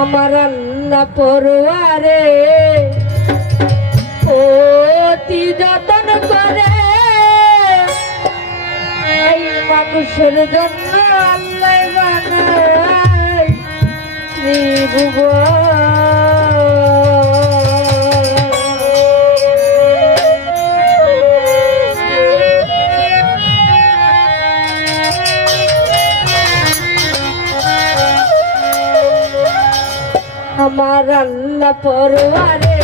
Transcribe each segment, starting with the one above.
আমার পড়ুয়ারে অতি যতন করে। এই মানুষের জন্য আল্লাহ বানায়। আমার আল্লাহ পরওয়ারে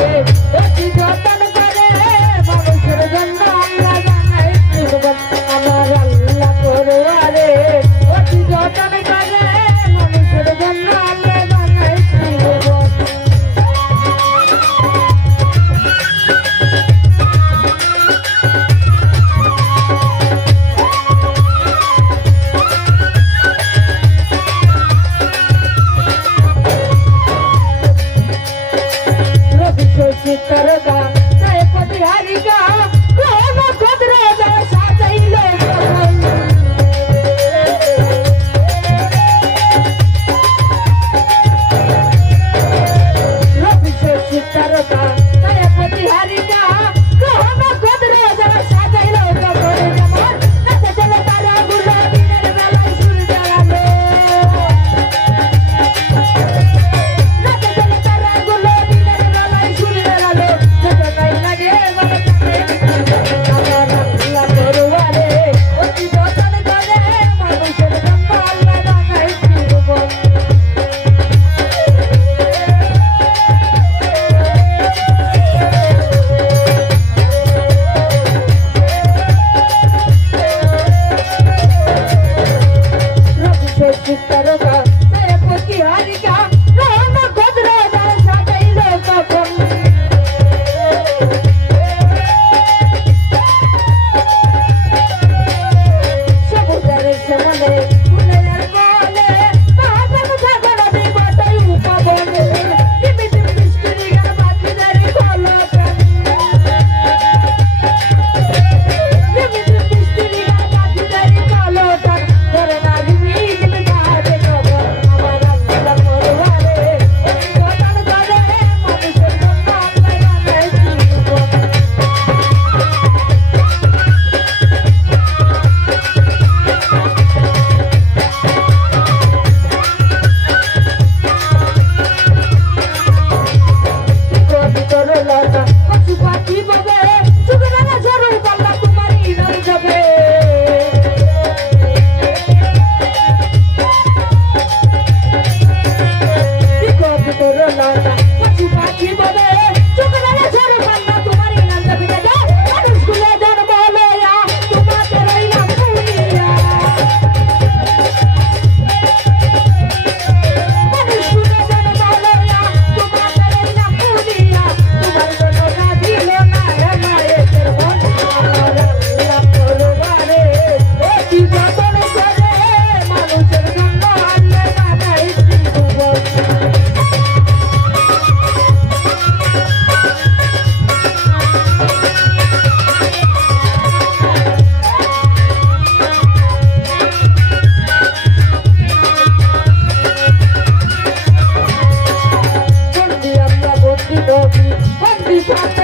Thank.